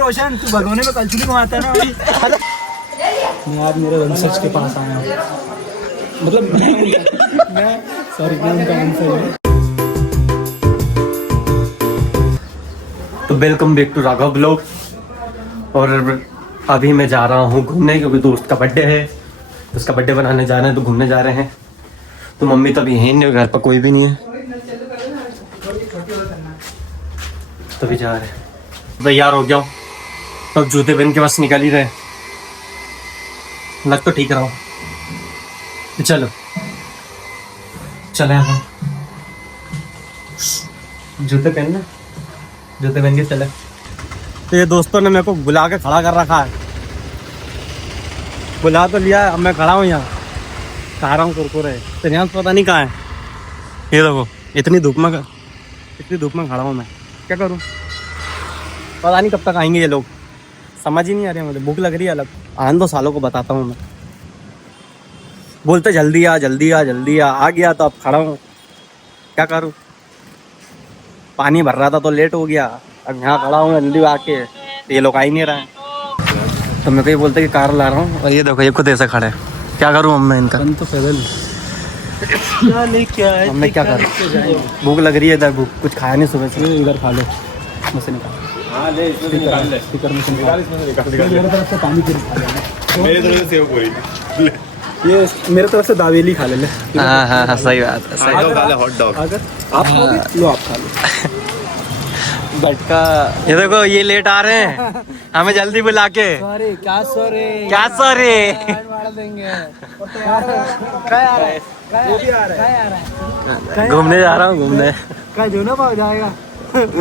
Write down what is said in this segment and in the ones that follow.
रोशन तू भगोने में कलछुली घुमाता है ना। मैं आज मेरे रिसर्च के पास आया हूँ, मतलब मैं सॉरी मैं उनका आंसर है। तो welcome back to Raghav blog. और अभी मैं जा रहा हूँ घूमने, क्योंकि दोस्त का बर्थडे है, तो उसका बर्थडे बनाने जा रहे हैं, तो घूमने जा रहे हैं। तो मम्मी तभी यहीं नहीं, घर पर कोई भी नहीं है, तभी जा रहे हैं। तैयार हो गया हूँ, तो जूते पहन के बस निकल ही रहे। लग तो ठीक रहा हूँ, चलो चले हम जूते पहनना, जूते पहन के चले। तो ये दोस्तों ने मेरे को बुला के खड़ा कर रखा है, बुला तो लिया, अब मैं खड़ा हूँ यहाँ, खा रहा हूँ कुरकुरे। तो यहाँ पता नहीं कहाँ है, ये देखो इतनी धूप में खड़ा हूँ मैं, क्या करूँ, पता नहीं कब तक आएंगे ये लोग, समझ ही नहीं आ रही मुझे, भूख लग रही है अलग। आन दो सालों को बताता हूँ मैं, बोलते जल्दी आ जल्दी आ जल्दी आ गया तो अब खड़ा हूँ, क्या करूँ। पानी भर रहा था तो लेट हो गया, अब यहाँ खड़ा हूँ जल्दी आके, ये लोग आ ही नहीं रहा है। तो मेरे को ये बोलते कि कार ला रहा हूँ, और ये देखो ये खुद ऐसे खड़े हैं, क्या करूँ अब मैं इनका। तो पैदल अब मैं क्या करूँ, भूख लग रही है इधर, भूख कुछ खाया नहीं सुबह से। इधर खा लो, मसे निकाल। हाँ ले, इसमें निकाल ले, स्पीकर में निकाल, इसमें निकाल। मेरे तरफ से पानी पूरी खा लेना, मेरे तरफ से सेव पूरी, ये मेरे तरफ से दावेली खा ले। हाँ हाँ हाँ सही बात है, सही खा ले हॉट डॉग। अगर आप खाओगे लो, आप खा लो। बटका ये देखो ये लेट आ रहे हैं, हमें जल्दी बुला के। सॉरी क्या सॉरी क्या सॉरी, मार देंगे। क्या आ रहा है, वो भी आ रहा है, घूमने जा रहा हूँ, घूमने क्या जो ना पाओ जाएगा,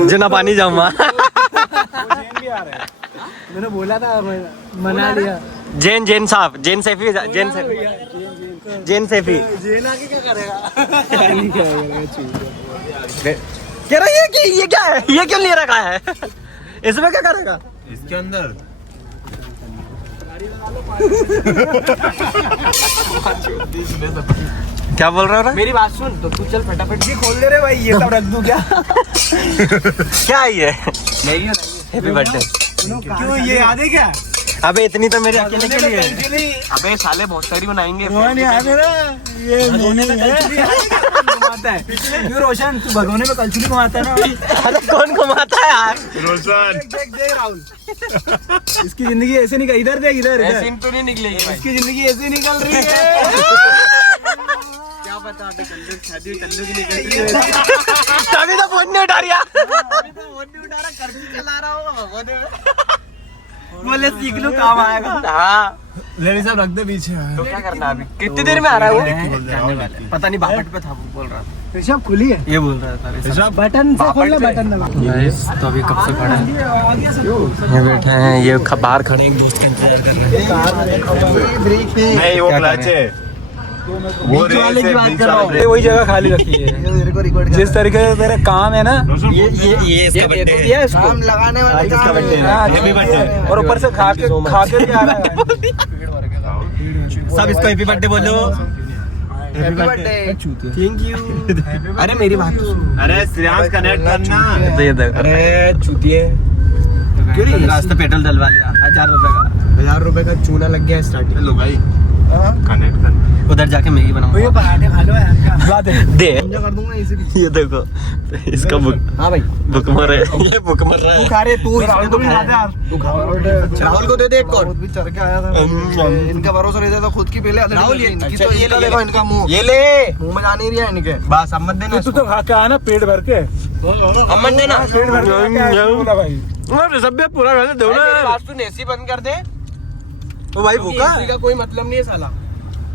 जो ना पानी जाऊँगा। मैंने बोला था, मना लिया। जैन साहब, जैन सैफी, जैन सैफी। जेन आके क्या करेगा, कह रहा है कि ये क्या है, ये क्यों ले रखा है, इसमें क्या करेगा, इसके अंदर क्या बोल रहा है। मेरी बात सुन, तो तू चल फटाफट ये खोल दे रे भाई, ये सब रख दूं क्या। क्या है ये, नहीं है हैप्पी बर्थडे। क्यों, ये याद है क्या। अबे इतनी तो मेरे अकेले के लिए है। अबे साले बहुत सारी बनाएंगे। ये क्यों रोशन तू भगोने में कलछुली घुमाता है ना। अरे कौन घुमाता है यार, रोशन देख राहुल, इसकी जिंदगी ऐसे निकल, इधर देख, इधर ऐसी तो नहीं निकलेगी, इसकी जिंदगी ऐसे निकल रही है। क्या पता शादी टल्लू की निकल रही है। तभी तो फोन नहीं उठा रहा, कर्जी चला रहा हूँ। बोले सीख लो काम आएगा। हाँ लेडी साहब रख दे पीछे। तो क्या करना अभी, कितनी देर में आ रहा है वो, पता नहीं बापट पे था वो बोल रहा था, ऋषभ खुली है, ये बोल रहा था बटन से खोल ले, बटन दबा। तो अभी कब से खड़े हैं, ये बैठे हैं, ये बाहर खड़े हैं, एक दोस्त का इंतजार कर रहे हैं। नहीं वो क्लच है, वो वाले की बात कर रहा हूँ, रेस वही जगह खाली रखी है। जिस तरीके से तेरा काम है ना, ये इसका बर्थडे है, काम लगाने वाला इसका बर्थडे है, हैप्पी बर्थडे। और ऊपर से खा के भी आ रहा है। सब इसको हैप्पी बर्थडे बोलो, हैप्पी बर्थडे, थैंक यू। अरे मेरी बात सुन, अरे श्रेयांश कनेक्ट करना। तो ये देखो, अरे चूतिए क्यों नहीं, रास्ते पेट्रोल डलवा लिया 1000 रुपए का, 1000 रुपए का चूना लग गया स्टार्टिंग। लो भाई कनेक्ट करना, उधर जाके मैगी बनाऊंगा। ये पराठे खा लो यार, दे कर दूंगा इसे भी। ये देखो इसका हाँ भाई, भुकमर है, ये भुकमर रहा है। तू खा रहे, तू इसने तो खा यार, तू खा। राहुल को दे दे एक और, भी चढ़ के आया था। इनका भरोसा रहता था खुद की, पहले राहुल इनकी तो ये देखो, इनका मुंह, ये ले मुंह में जा नहीं रहा है इनके, बस अब मत देना। तू तो खा के आया ना पेट भर के, अब मत देना, पेट भर के भाई। सब भी पूरा घर दो ना, बात तू एसी बंद कर दे, तो भाई भूखा का कोई मतलब नहीं है साला।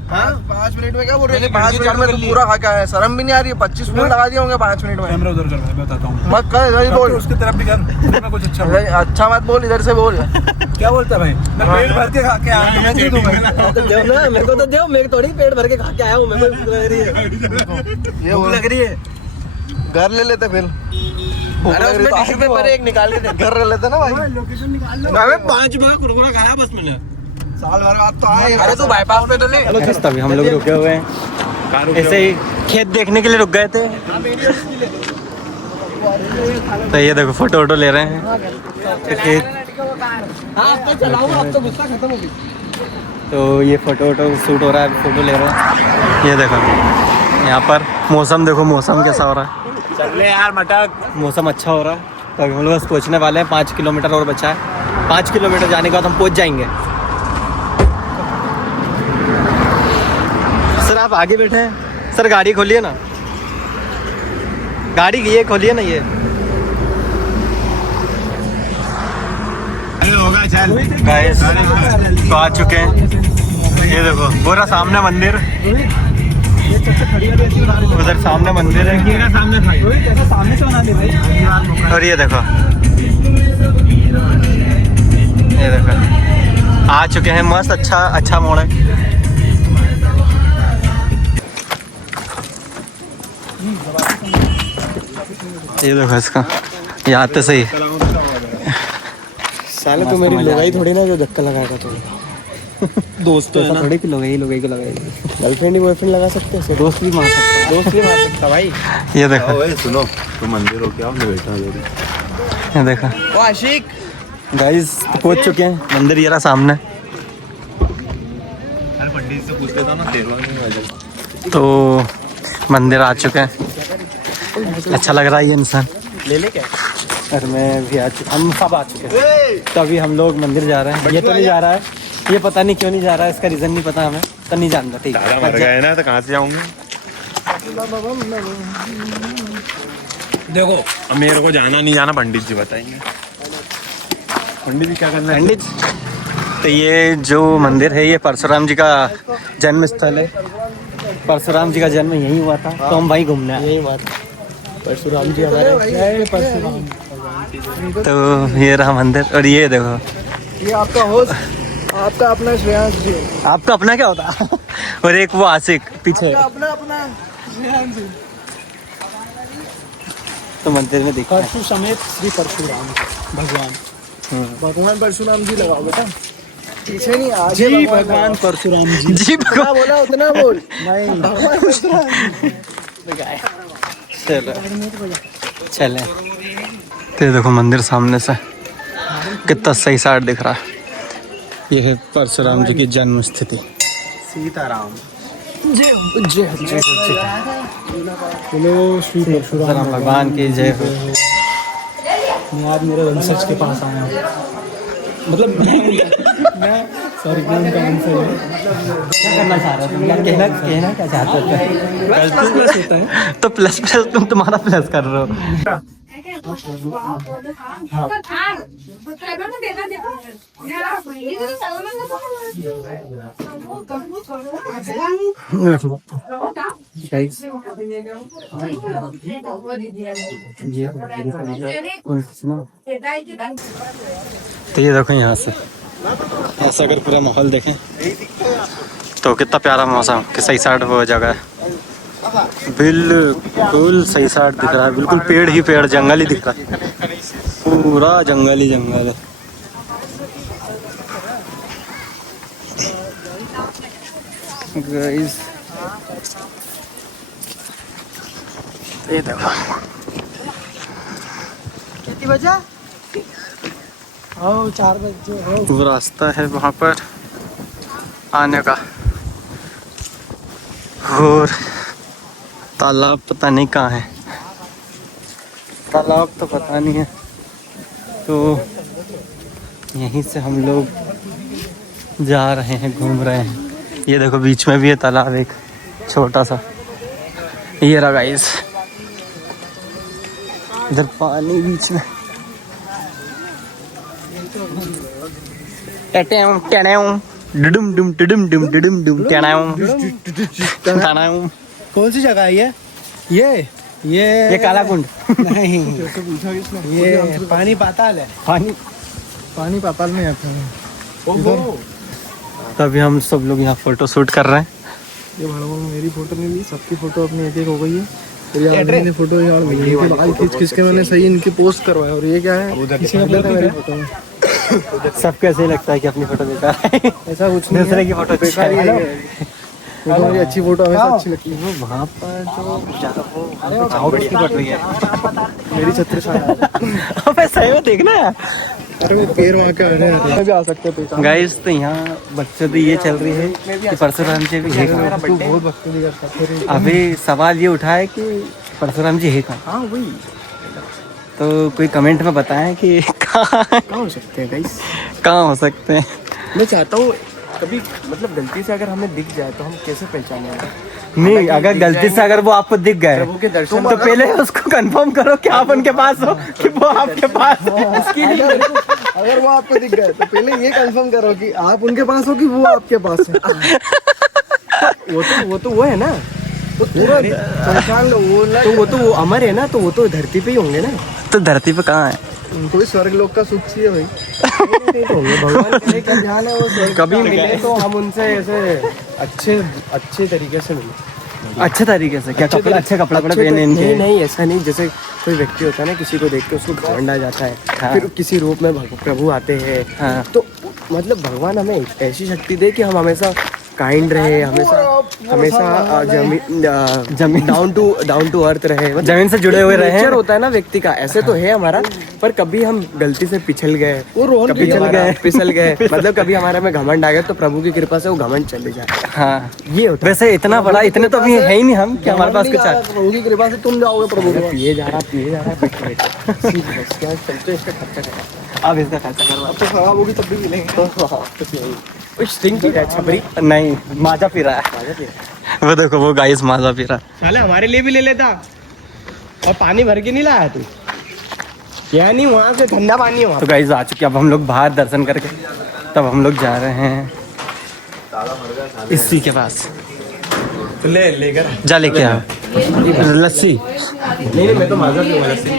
हाँ 5 मिनट में क्या बोल रहे थे, 5 मिनट में तो पूरा खा के आया, शर्म भी नहीं आ रही है। 25 मिनट लगा दिए होंगे 5 मिनट में। कैमरा उधर कर, मैं बताता हूँ। मत कर, इधर ही बोल, उसकी तरफ भी कर, मैं कुछ अच्छा अच्छा मत बोल, इधर से बोल। क्या बोलता भाई, मैं पेट भर के खा के आया, मैं दे दूंगा। दो ना, मेरे को तो दो, मेरे थोड़ी पेट भर के खा के आया हूँ, मेरे को भूख लग रही है, भूख लग रही है। घर ले लेते फिर, अरे 20 रुपए पर एक निकाल के घर ले लेते ना भाई। लोकेशन निकाल लो। अबे 5 रुपए कुरकुरा खाया बस मैंने, साल भर बाद तो आए। अरे तू बाईपास पे तो ले। चलो दोस्त अभी हम लोग रुके हुए हैं, ऐसे ही खेत देखने के लिए रुक गए थे। तो ये देखो फोटो वोटो ले रहे हैं। तो ये फोटो वोटो शूट हो रहा है, फोटो ले रहे हैं। ये देखो यहाँ पर मौसम, देखो मौसम कैसा हो रहा है। चल ले यार मटक। मौसम अच्छा हो रहा है। तो अभी हम लोग बस पहुँचने वाले हैं, 5 किलोमीटर और बचा है। 5 किलोमीटर जाने के बाद हम पहुँच जाएंगे। सर आप आगे बैठे हैं, सर गाड़ी खोलिए ना, गाड़ी ये खोलिए ना। ये होगा चल। गाइस तो आ चुके हैं। ये देखो पूरा सामने मंदिर, उधर सामने मंदिर है, सामने से बना दे भाई। और ये देखो आ चुके हैं। मस्त अच्छा मोड़ है। ये देखो इसका, ये आते सही साले तो मेरी लगाई थोड़ी ना जो धक्का लगाएगा तो दोस्त तो है ना, थोड़ी की लगाई को लगाई। गर्लफ्रेंड बॉयफ्रेंड लगा सकते हैं, दोस्त भी मार सकता है, दोस्त भी मार सकता भाई। ये देखो, ओए सुनो, तो मंदिर हो क्या हमने बैठा है। ये देखो वो आशिक गाइस पहुंच चुके हैं मंदिर, ये रहा सामने। यार पंडित से पूछ लेता ना, तेरवा नहीं आ जाए। तो मंदिर आ चुके हैं, अच्छा लग रहा है ये इंसान। ले ले क्या? और मैं भी आ चुका, हम सब आ चुके हैं। तो अभी हम लोग मंदिर जा रहे हैं। ये तो नहीं जा रहा है, ये पता नहीं क्यों नहीं जा रहा है, इसका रीज़न नहीं पता हमें, तो नहीं जानता। ठीक दादा मर गए ना, तो कहाँ से जाऊंगे। देखो अब मेरे को जाना नहीं जाना पंडित जी बताएंगे। पंडित जी क्या करना है? पंडित, तो ये जो मंदिर है ये परशुराम जी का जन्म स्थल है। परशुराम जी का जन्म यहीं हुआ था। तो हम भाई घूमने आए। यही बात, परशुराम जी हमारे परशुराम। तो ये रहा मंदिर, और ये देखो ये आपका होस्ट, आपका अपना श्रेयांश जी। आपका अपना क्या होता और एक वो आशिक पीछे। अपना श्रेयांश जी। तो मंदिर में देखा परशु समेत श्री परशुराम भगवान। भगवान परशुराम जी लगाओ बेटा, पीछे नहीं आगे। जी भगवान परशुराम जी। जी जितना बोला उतना बोल। नहीं भगवान परशुराम जी। चले। तो देखो मंदिर सामने से कितना सही साइड दिख रहा है। ये है परशुराम जी की जन्म स्थिति। सीताराम। बोलो श्री परशुराम भगवान की जय हो। मैं आज मेरे वंशज के पास आया हूँ, मतलब मैं सॉरी उनका वंशज है। क्या करना चाह रहे हो? कहना क्या चाहते हो? प्लस होता है तो प्लस तुम तुम्हारा प्लस कर रहे हो। तो ये देखो यहाँ से ऐसा अगर पूरा माहौल देखें तो कितना प्यारा मौसम, कि सही साइड वो जगह है, बिल्कुल सही साइड दिख रहा है। बिल्कुल पेड़ ही पेड़, जंगल ही दिख रहा है, पूरा जंगल ही जंगल है। गाइस ये देखो कितनी बजा? 4 बजे। वो रास्ता है वहाँ पर आने का, और तालाब पता नहीं कहाँ है, तालाब तो पता नहीं है। तो यहीं से हम लोग जा रहे हैं, घूम रहे हैं। ये देखो बीच में भी है तालाब एक छोटा सा, ये रहा गाइस, इधर पानी बीच में। डुडुम डुम डुडुम डुम डुडुम डुम टनाऊं। कौन सी जगह है ये ये काला कुंड नहीं, ये पानी पाताल है। पानी पाताल में आते हैं। तभी हम सब लोग यहाँ फोटो शूट कर रहे हैं। ये भाड़ों में मेरी फोटो नहीं ली, सबकी फोटो अपनी एक एक हो गई है। और यार मैंने फोटो यार इनके बाल खींच के मैंने सही इनकी पोस्ट करवाया। और ये क्या है, किसी ने अपना मेरी फोटो में सब कैसे लगता है कि अपनी फोटो बेकार है, ऐसा कुछ नहीं, दूसरे की फोटो बेकार ही है। तुम्हारी अच्छी फोटो हमेशा अच्छी लगती है। वहाँ पर जो आउट की पड़ रही है मेरी छत्र छाया। अबे सही में देखना यार। अरे वो पेड़ वहाँ के आ रहे हैं, भी आ सकते थे। गाइस तो यहाँ बच्चों तो ये चल रही है कि परशुराम जी भी है कहाँ? तू बहुत बकवास करता है। अभी सवाल ये उठा है कि परशुराम जी है कहाँ? हाँ वही तो कोई कमेंट में बताएं कि कहाँ हो सकते हैं गाइस। कहाँ हो सकते हैं। मैं चाहता हूँ कभी मतलब गलती से अगर हमें दिख जाए तो हम कैसे पहचानेंगे? नहीं, अगर गलती से अगर वो आपको दिख गए प्रभु के दर्शन तो पहले उसको कंफर्म करो कि आप उनके पास हो कि वो आपके पास हो। अगर वो आपको दिख गए तो पहले ये कंफर्म करो कि आप उनके पास हो कि वो आपके पास है। वो है ना, तो पूरा पहचान लो। वो अमर है ना, तो वो तो धरती पे ही होंगे ना। तो धरती पे कहाँ है? उनको भी स्वर्ग लोक का सुख चाहिए भाई। भगवान के लिए क्या ध्यान है, वो कभी मिले तो हम उनसे ऐसे अच्छे तरीके से मिले। अच्छे तरीके से क्या? कपड़ा अच्छा कपड़ा पहने नहीं नहीं, ऐसा नहीं। जैसे कोई व्यक्ति होता है ना, किसी को देख के उसको घमंड आ जाता है। हाँ। फिर किसी रूप में प्रभु आते हैं। हाँ। तो मतलब भगवान हमें ऐसी शक्ति दे कि हम हमेशा काइंड रहे, हमेशा जमीन डाउन टू अर्थ रहे, मतलब जमीन से जुड़े हुए रहे। नेचर होता है ना व्यक्ति का, ऐसे तो है हमारा। पर कभी हम गलती से पिछल गए, कभी फिसल गए, मतलब कभी हमारे में घमंड आ गया, तो प्रभु की कृपा से वो घमंड चले जाए। हाँ, ये होता है। वैसे इतना बड़ा, इतने तो अभी है ही नहीं हम कि हमारे पास कुछ है। प्रभु की कृपा से तुम जाओगे प्रभु के पास। पिए जा रहा चलते इसका खर्चा करा। अब इसका खर्चा करवा। अब तो खराब होगी तब भी मिलेंगे। स्टिंग की छपरी नहीं, माजा पी रहा है। वो देखो, वो गाइस माजा पी रहा है। साले हमारे लिए भी ले लेता, और पानी भर के नहीं लाया तू? क्या नहीं, वहाँ से ठंडा पानी है वहाँ। तो गाइस आ चुके, अब हम लोग बाहर दर्शन करके तब हम लोग जा रहे हैं इसी के पास। तो लेकर जा लेके आ लस्सी। नहीं, मैं तो माजा पीऊंगा लस्सी।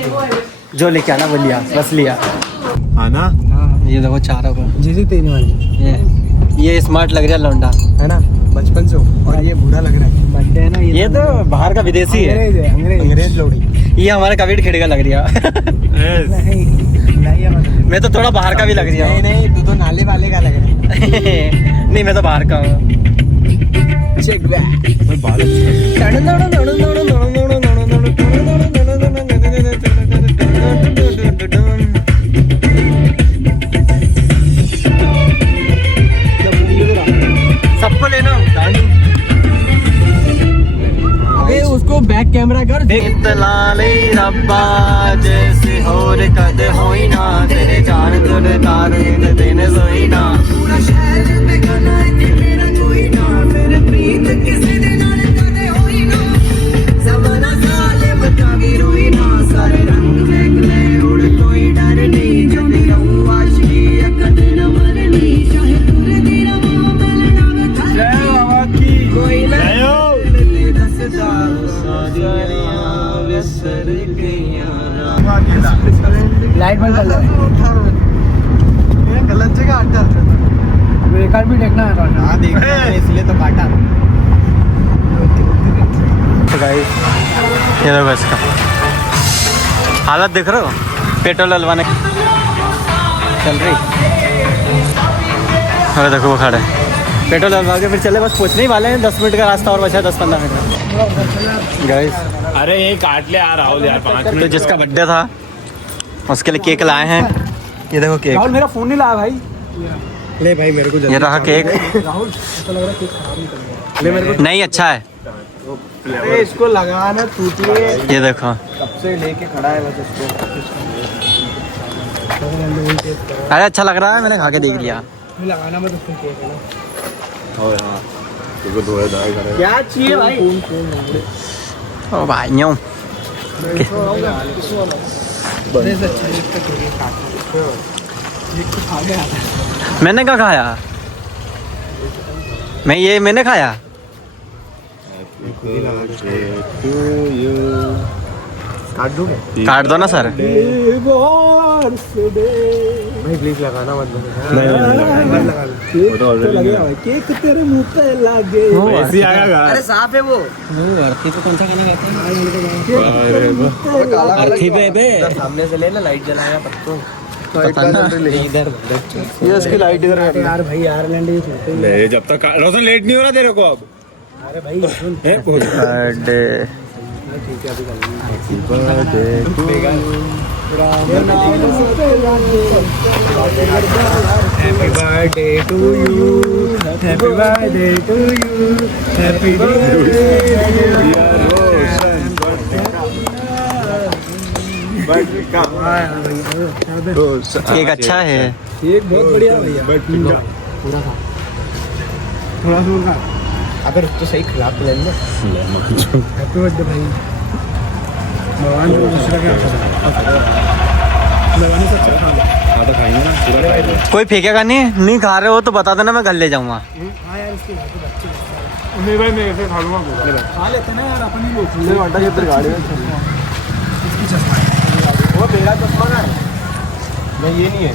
जो लेके आना वो लिया, बस लिया। हाँ ना, ये देखो चारों को, जीजी तेरी वाली ये स्मार्ट लग रहा है लौंडा, है ना, बचपन से। और ये बूढ़ा लग रहा है, बर्थडे है ना। ये तो बाहर का विदेशी है, अंग्रेज लोड़ी। ये हमारा कबीर खेड़ेगा लग रहा नहीं, मैं तो थोड़ा बाहर का भी लग रहा हूँ। नहीं, तू तो नाले वाले का लग रहा है। नहीं, मैं तो बाहर का हूँ। Check back. सबको लेना। अबे उसको बैक कैमरा कर। इतलाले रब्बा जैसे होर कद होई ना, तेरे जान तुर तार देने सोई ना। पूरा शहर में गाना है कि मेरा कोई ना, फिर प्रीत किसी दे नाल कदे होई ना। ज़माना ज़ालिम कभी रोई ना, सारे रंग देख ले उड़ कोई डर नहीं। जो भी रहूं आशिकी अकद न मरनी, चाहे दूर दी रवा मिलना में जय बाबा की। कोई ना लाइट बंद कर लो। गलत जगह अड्डा ब्रेकर भी देखना है। हाँ देखना है, इसलिए तो काटा। तो गाइस ये देखो इसका हालत देख रहे हो, पेट्रोल डलवाने चल रही। अरे देखो वो खड़े, पेट्रोल डलवा के फिर चले, बस पहुँचने ही वाले हैं। 10 मिनट का रास्ता और बचा है, 10-15 मिनट गाइस। अरे ये काट ले यार राहुल यार, 5 तो मिनट। जिसका बर्थडे था उसके लिए केक लाए हैं। ये देखो केक, राहुल मेरा फोन नहीं लाया भाई। ले भाई मेरे को ये रहा केक। राहुल ऐसा लग रहा है केक खराब नहीं करेगा। ले मेरे को। नहीं अच्छा है। अरे इसको लगाना टूटी है, ये देखो, कब से लेके खड़ा है बस इसको। अरे अच्छा लग रहा है, मैंने खा के देख लिया। लगाना मत उसको केक है ना। और हाँ, तुझको धोए धाए करे। क्या चाहिए भाई? ओ भाइयों, मैंने क्या खाया? मैंने खाया। काट दूंगे? काट दो ना सर। भाई प्लीज लगाना मत। केक तेरे मुंह पे लगे। ऐसे ही आएगा। अरे साफ है वो। अर्थी पे कौन सा खाने कहते हैं? अर्थी पे सामने से लेना, लाइट जलाया पत्तों। इधर ये इसकी लाइट इधर है यार भाई आयरलैंड ही छोटे। ले जब तक रोशन लेट नहीं हो रहा तेरे को अब। Birthday happy birthday to you, happy birthday to you, happy birthday cake अच्छा है। केक बहुत बढ़िया भैया, पूरा खा, थोड़ा सा खा। अगर तो सही खिला तो लेना। हैप्पी बर्थडे भाई, भगवान को दूसरा क्या भगवान से अच्छा खा लो। कोई फेंकेगा नहीं खा रहे हो तो बता देना, मैं घर ले जाऊंगा। हाँ यार, इसके घर के बच्चे नहीं भाई, मैं ऐसे खा लूंगा। खा लेते ना यार, अपन ही लोग गाड़ी में इसकी चश्मा वो मेरा चश्मा का है, नहीं ये नहीं है।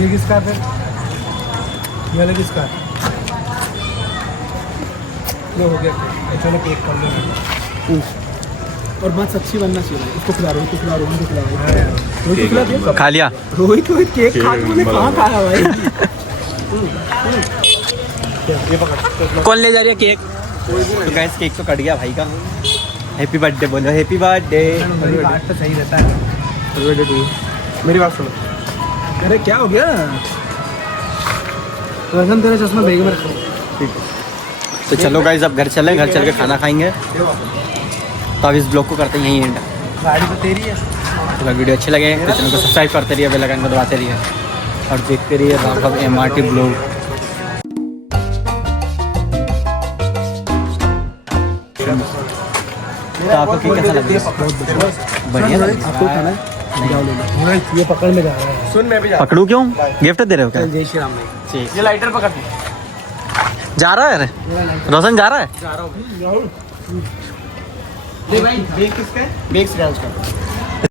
ये किसका है फिर? ये वाला किसका है? लो हो गया फिर, चलो केक कर लो। और बात सच्ची बनना चाहिए, इसको खिला रहा हूँ, इसको खिला रहा हूँ, इसको खिला रहा हूँ। रोहित को खिला दिया? खा लिया। रोहित को केक खा के मैंने कहाँ खाया भाई? ये पकड़। कौन ले जा रही है केक? तो गाइस केक तो कट गया भाई का। हैप्पी बर्थडे बोलो, हैप्पी बर्थडे। काट तो सही रहता है। मेरी बात सुनो। अरे क्या हो गया? वजन तेरा चश्मा बैग में रखो। ठीक है, तो चलो गाइस अब घर चलें, घर चल के खाना खाएंगे। तो अब इस ब्लॉग को करते हैं यहीं एंड। गाड़ी तो तेरी है। अगर वीडियो अच्छे लगे तो चैनल को सब्सक्राइब करते रहिए, बेल आइकन को दबाते रहिए और देखते रहिए राघव MRT ब्लॉग। तो आपको केक कैसा लग रहा है? बढ़िया लग रहा आपको खाना है? जाओ ले लो। ये पकड़ में जा रहा है। सुन मैं भी है। पकड़ू क्यों? गिफ्ट दे रहे हो क्या? जय श्री राम। ये लाइटर पकड़। जा रहा है? रोशन जा रहा है? ले भाई, बेग किसका है? बेग श्रेयांश का।